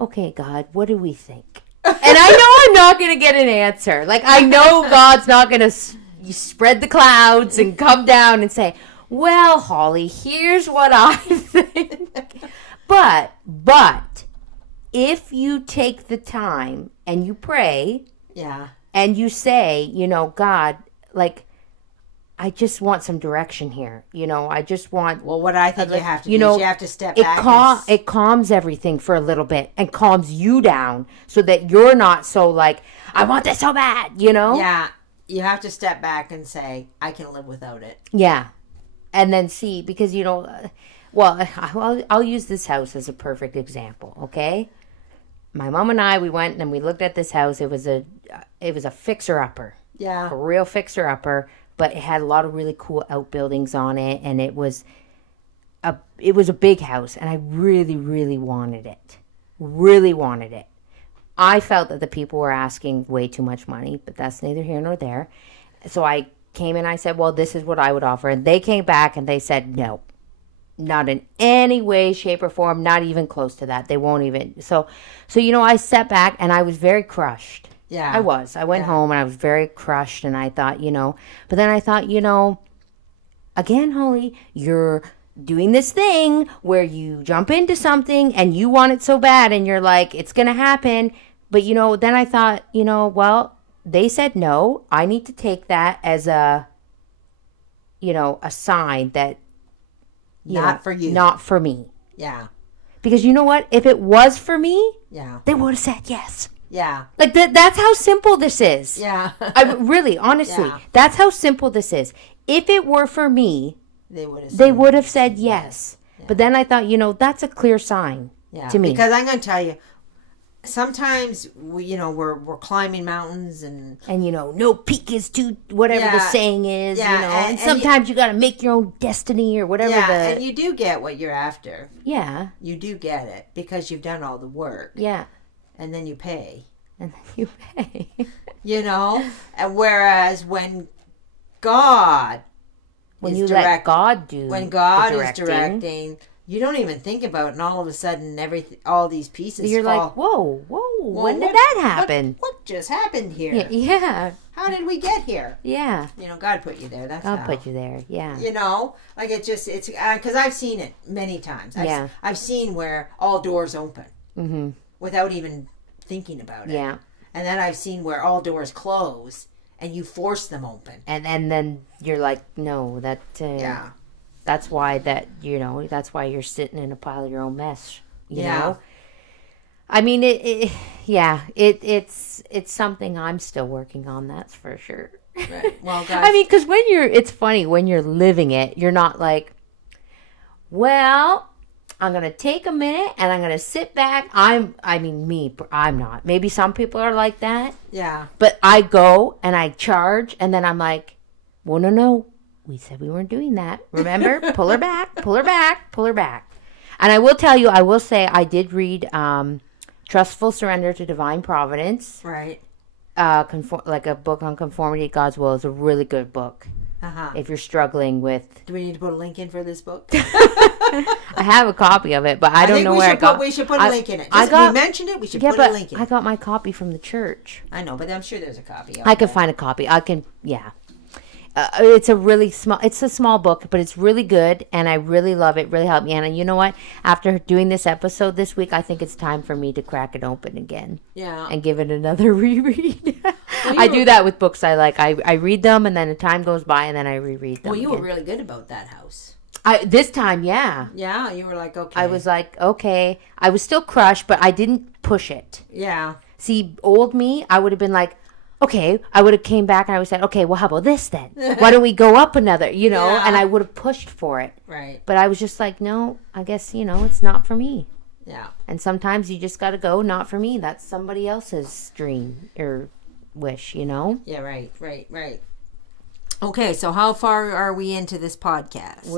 okay, God, what do we think? And I know I'm not going to get an answer. Like, I know God's not going to spread the clouds and come down and say, well, Holly, here's what I think. But if you take the time and you pray, and you say, God, like, I just want some direction here. I just want... Well, what I think you have to do is you have to step back. It calms everything for a little bit and calms you down so that you're not so like, I want this so bad, Yeah. You have to step back and say, I can live without it. Yeah. And then see, because, I'll use this house as a perfect example, okay? My mom and I, we went and we looked at this house. It was a fixer-upper. Yeah. A real fixer-upper, but it had a lot of really cool outbuildings on it, and it was a big house, and I really, really wanted it. Really wanted it. I felt that the people were asking way too much money, but that's neither here nor there. So I came in, I said, well, this is what I would offer. And they came back and they said, no, not in any way, shape, or form, not even close to that. They won't even. So I sat back and I was very crushed. Yeah. I was. I went home and I was very crushed, and I thought, but then I thought, again, Holly, you're doing this thing where you jump into something and you want it so bad and you're like, it's going to happen. But, then I thought, well, they said no. I need to take that as a sign that, not for you. Not for me. Yeah. Because you know what? If it was for me, they would have said yes. Yeah. Like, that's how simple this is. Yeah. I really, honestly, that's how simple this is. If it were for me, they would have said yes. Yeah. But then I thought, that's a clear sign to me. Because I'm going to tell you, sometimes we're climbing mountains and no peak is too whatever the saying is. And sometimes you got to make your own destiny or whatever. And you do get what you're after. Yeah, you do get it because you've done all the work. Yeah, and then you pay. And whereas when God. When you let God do, when God is directing, you don't even think about it, and all of a sudden, all these pieces you're fall. Like, whoa, when did that happen? What just happened here? Yeah. How did we get here? Yeah. God put you there. That's God put you there. Yeah. Like it's because I've seen it many times. I've seen where all doors open without even thinking about it. Yeah. And then I've seen where all doors close. And you force them open. And then you're like, no, that... That's why that's why you're sitting in a pile of your own mess, you know? I mean, it's something I'm still working on, that's for sure. Right. Well, guys... I mean, because it's funny, when you're living it, you're not like, well... I'm going to take a minute and I'm going to sit back. I'm not. Maybe some people are like that. Yeah. But I go and I charge and then I'm like, well, no. We said we weren't doing that. Remember? Pull her back. And I will say I did read Trustful Surrender to Divine Providence. Right. like a book on conformity to God's will is a really good book. If you're struggling with, do we need to put a link in for this book? I have a copy of it, but I don't know where I got. We should put a link in it. We mentioned it. We should put a link in it. I got my copy from the church. I know, but I'm sure there's a copy. I can find a copy. Yeah. It's a small book, but it's really good, and I really love it. Really helped me. And you know what? After doing this episode this week, I think it's time for me to crack it open again. Yeah. And give it another reread. I do that with books I like. I read them, and then the time goes by, and then I reread them. Well, you were really good about that house. This time, yeah. Yeah, you were like, okay. I was like, okay. I was still crushed, but I didn't push it. Yeah. See, old me, I would have been like, okay, I would have came back and I would have said, okay, well, how about this then? Why don't we go up another, Yeah. And I would have pushed for it. Right. But I was just like, no, I guess, it's not for me. Yeah. And sometimes you just got to go, not for me. That's somebody else's dream or wish, Yeah, right. Okay, so how far are we into this podcast?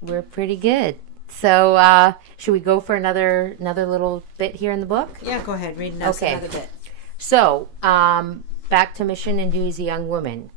We're pretty good. So should we go for another little bit here in the book? Yeah, go ahead. Read another bit. So, back to Mission and Duty's young woman.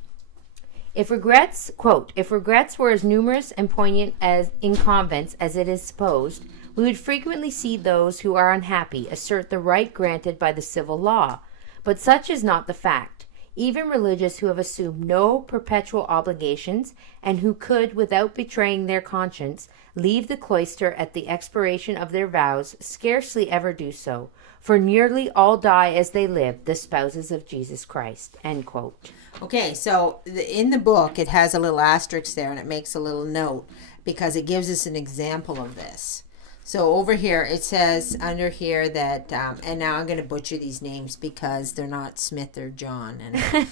If regrets were as numerous and poignant as in convents as it is supposed, we would frequently see those who are unhappy assert the right granted by the civil law. But such is not the fact. Even religious who have assumed no perpetual obligations and who could, without betraying their conscience, leave the cloister at the expiration of their vows, scarcely ever do so. For nearly all die as they live, the spouses of Jesus Christ. End quote. Okay, so in the book, it has a little asterisk there, and it makes a little note because it gives us an example of this. So over here, it says under here that, and now I'm going to butcher these names because they're not Smith or John. And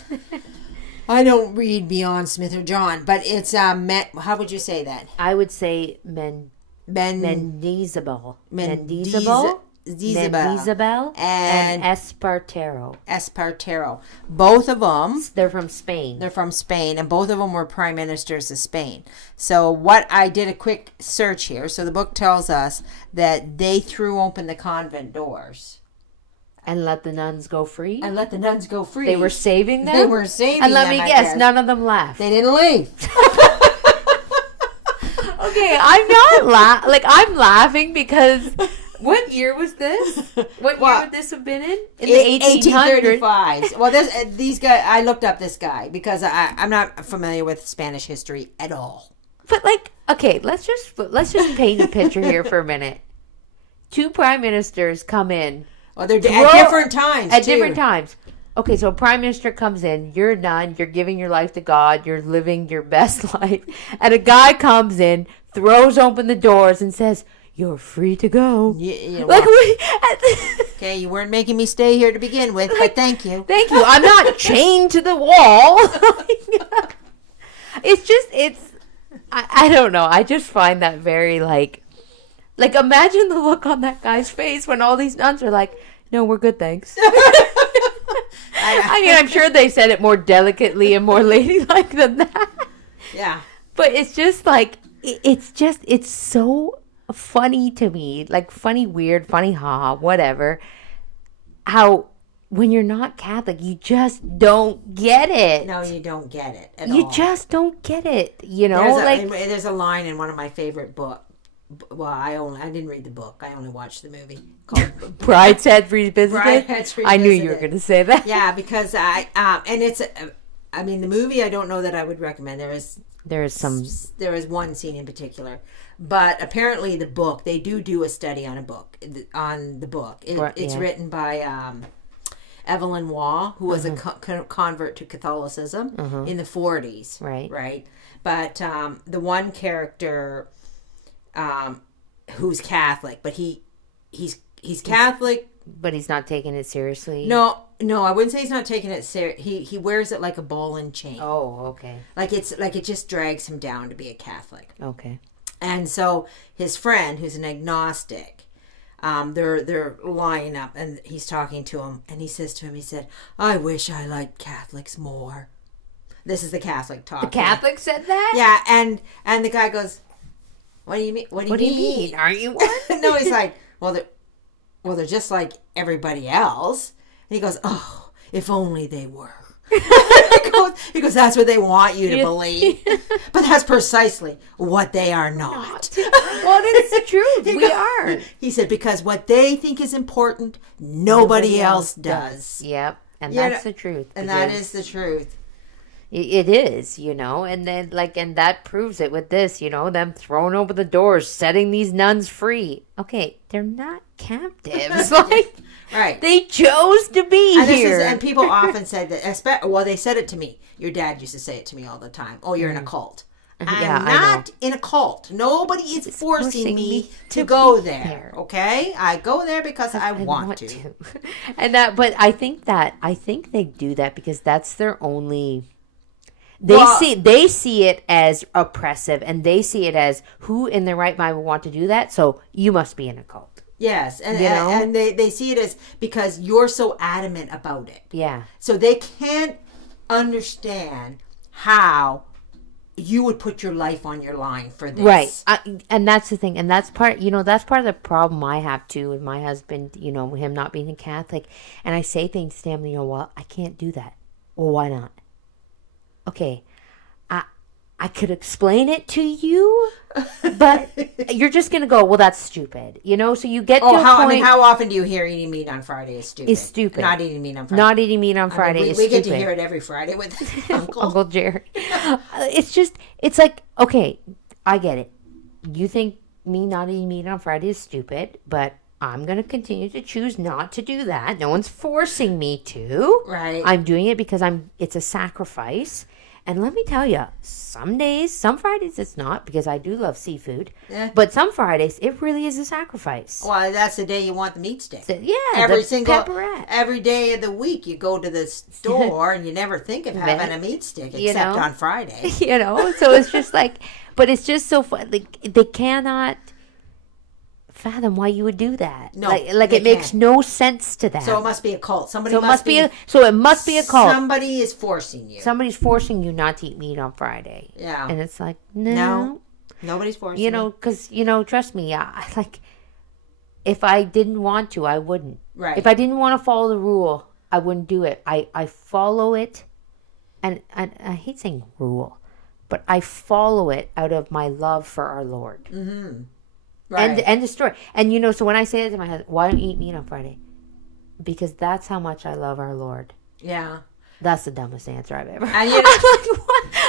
I don't read beyond Smith or John, but it's, how would you say that? I would say Mendizabal. Mendizabal and Espartero. Both of them. They're from Spain. And both of them were prime ministers of Spain. So what I did a quick search here. So the book tells us that they threw open the convent doors. And let the nuns go free? They were saving them? And let me guess, none of them left. They didn't leave. Okay, I'm not I'm laughing because... What year was this? What year would this have been in? In the 1835. Well, these guys, I looked up this guy because I'm not familiar with Spanish history at all. But okay, let's just paint a picture here for a minute. Two prime ministers come in. Well, they're at different times. Different times. Okay, so a prime minister comes in. You're a nun. You're giving your life to God. You're living your best life. And a guy comes in, throws open the doors, and says, "You're free to go." Okay, you weren't making me stay here to begin with, but thank you. Thank you. I'm not chained to the wall. I don't know. I just find that very imagine the look on that guy's face when all these nuns are like, "No, we're good, thanks." I mean, I'm sure they said it more delicately and more ladylike than that. Yeah. But it's just it's so funny to me, funny, weird, funny, whatever, how when you're not Catholic you just don't get it. No, you don't get it at all. You just don't get it, there's a line in one of my favorite books. Well, I didn't read the book. I only watched the movie called Brideshead Revisited. Revisited. I knew you were going to say that. Yeah, because the movie I don't know that I would recommend. There is one scene in particular, but apparently the book, they do a study on the book. It's written by Evelyn Waugh, who was a convert to Catholicism in the 40s. Right. But the one character who's Catholic, but he's Catholic, but he's not taking it seriously. No, I wouldn't say he's not taking it serious. He wears it like a ball and chain. Oh, okay. It just drags him down to be a Catholic. Okay. And so his friend, who's an agnostic, they're lying up, and he's talking to him, and he says to him, he said, "I wish I liked Catholics more." This is the Catholic talking. The Catholic said that? Yeah, and the guy goes, "What do you mean? What do you mean? Aren't you one?" No, he's like, well, they're just like everybody else. And he goes, "Oh, If only they were. Because that's what they want you to believe. But that's precisely what they are not. Well, it's the truth. We are. He said, because what they think is important, nobody else does. Yep. And that's the truth. And that is the truth. It is, and then and that proves it with this, them throwing open the doors, setting these nuns free. Okay, they're not captives. Right. They chose to be here. And people often said that, well, they said it to me. Your dad used to say it to me all the time. Oh, you're in a cult. I'm not in a cult. Nobody is forcing me to go there. Okay? I go there because I want to. And but I think they do that because that's their only. They see it as oppressive, and they see it as who in their right mind would want to do that. So you must be in a cult. Yes, and they see it as because you're so adamant about it. Yeah. So they can't understand how you would put your life on your line for this. Right. And that's the thing. And that's part of the problem I have too with my husband, him not being a Catholic. And I say things to him, well, I can't do that. Well, why not? Okay. I could explain it to you, but you're just going to go, well, that's stupid. So you get to a point. I mean, how often do you hear eating meat on Friday is stupid? It's stupid. Not eating meat on Friday. Not eating meat on Friday is stupid. We get to hear it every Friday with Uncle Jerry. It's like, okay, I get it. You think me not eating meat on Friday is stupid, but I'm going to continue to choose not to do that. No one's forcing me to. Right. I'm doing it because it's a sacrifice. And let me tell you, some Fridays it's not, because I do love seafood. Yeah. But some Fridays it really is a sacrifice. Well, that's the day you want the meat stick. So, yeah, every day of the week you go to the store and you never think of having a meat stick except on Friday. So it's just but it's just so fun. They cannot fathom why you would do that. No, it makes no sense to them. So it must be a cult. So it must be a cult. Somebody is forcing you. Somebody's forcing you not to eat meat on Friday. Yeah. And it's like, no. Nobody's forcing you. Because, trust me, if I didn't want to, I wouldn't. Right. If I didn't want to follow the rule, I wouldn't do it. I follow it, and I hate saying rule, but I follow it out of my love for our Lord. Mm-hmm. Right. And the story. And, so when I say it to my husband, why don't you eat meat on Friday? Because that's how much I love our Lord. Yeah. That's the dumbest answer I've ever heard.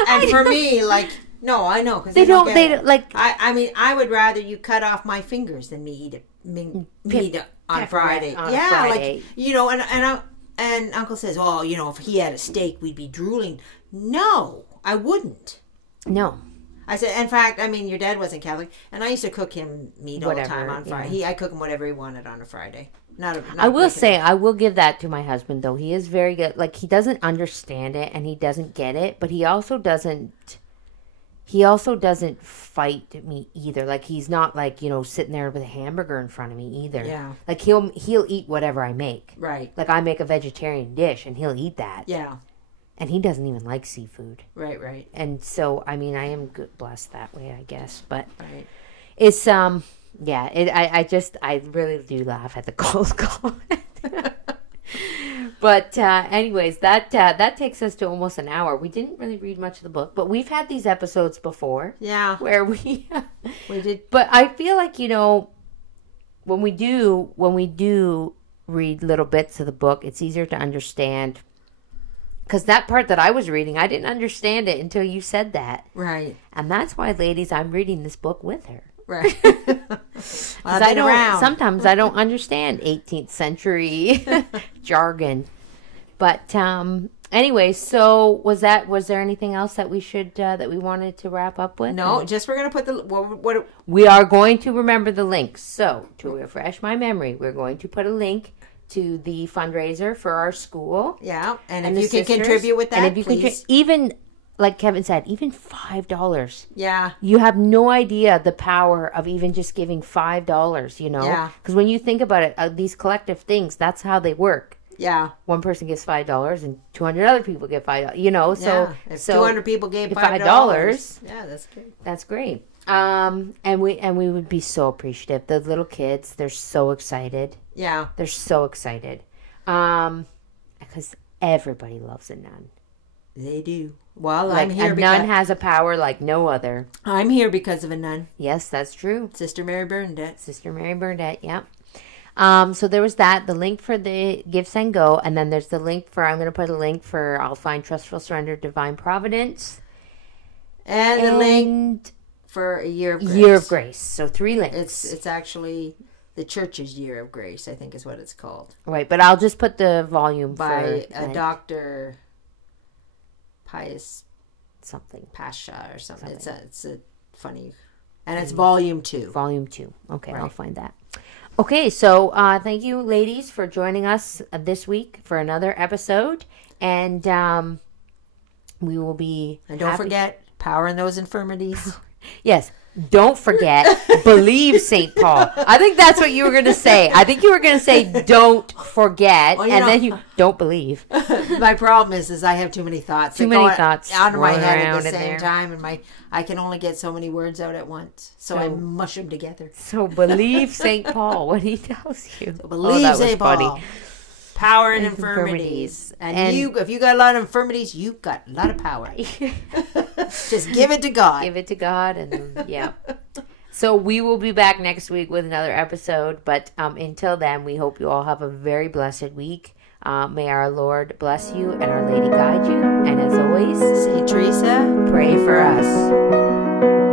And for me, no, I know. Cause I mean, I would rather you cut off my fingers than me eat meat on Friday. Friday. And Uncle says, oh, if he had a steak, we'd be drooling. No, I wouldn't. No. I said, in fact, your dad wasn't Catholic, and I used to cook him meat all the time on Friday. Yeah. I cook him whatever he wanted on a Friday. I will give that to my husband, though. He is very good. He doesn't understand it, and he doesn't get it, but he also doesn't fight me either. He's not sitting there with a hamburger in front of me either. Yeah. He'll eat whatever I make. Right. I make a vegetarian dish, and he'll eat that. Yeah. And he doesn't even like seafood. Right. And so, I am good, blessed that way, I guess. But right. It's, I really do laugh at the close comment. But anyways, that takes us to almost an hour. We didn't really read much of the book, but we've had these episodes before. Yeah. Where we did. But I feel like, when we do read little bits of the book, it's easier to understand. Because that part that I was reading, I didn't understand it until you said that. Right. And that's why, ladies, I'm reading this book with her. Right. Sometimes I don't understand 18th century jargon. But anyway, so was there anything else that we should that we wanted to wrap up with? No, just we're going to put we are going to remember the links. So to refresh my memory, we're going to put a link to the fundraiser for our school. Yeah, and if you can contribute with that, and if you please. Even like Kevin said, even $5. Yeah, you have no idea the power of even just giving $5. Yeah, because when you think about it, these collective things, that's how they work. Yeah, one person gives $5, and 200 other people get $5. So if 200 people gave $5, yeah, that's great. That's great. And we would be so appreciative. The little kids, they're so excited. Yeah. They're so excited. Because everybody loves a nun. They do. Well, Like I'm here a nun has a power like no other. I'm here because of a nun. Yes, that's true. Sister Mary Bernadette. Sister Mary Burnett, yeah. So there was that, the link for the Give, Send, Go, and then there's the link for, I'm going to put a link for I'll Find Trustful Surrender, Divine Providence. And the link for a Year of Grace. Year of Grace. So 3 links. It's actually the church's Year of Grace, I think is what it's called. Right, but I'll just put the volume By for a Dr. Pius something. Pasha or something. It's a funny, and it's volume 2. Volume 2. Okay, Right. I'll find that. Okay, so thank you, ladies, for joining us this week for another episode. And we will be And don't happy- forget, power in those infirmities. Yes, don't forget, believe St. Paul. I think that's what you were going to say. I think you were going to say, don't forget, Well, and then you don't believe. My problem is I have too many thoughts. Too that many go thoughts out of my swirling head at around the in same there. time, and I can only get so many words out at once. So I mush them together. So believe St. Paul when he tells you. Believe that was St. Paul. funny. Power in Infirmities. infirmities. And And- you, if you got a lot of infirmities, you got a lot of power. Just give it to God. Give it to God, and yeah. So we will be back next week with another episode. But until then, we hope you all have a very blessed week. May our Lord bless you and Our Lady guide you. And as always, Saint Teresa, pray for us.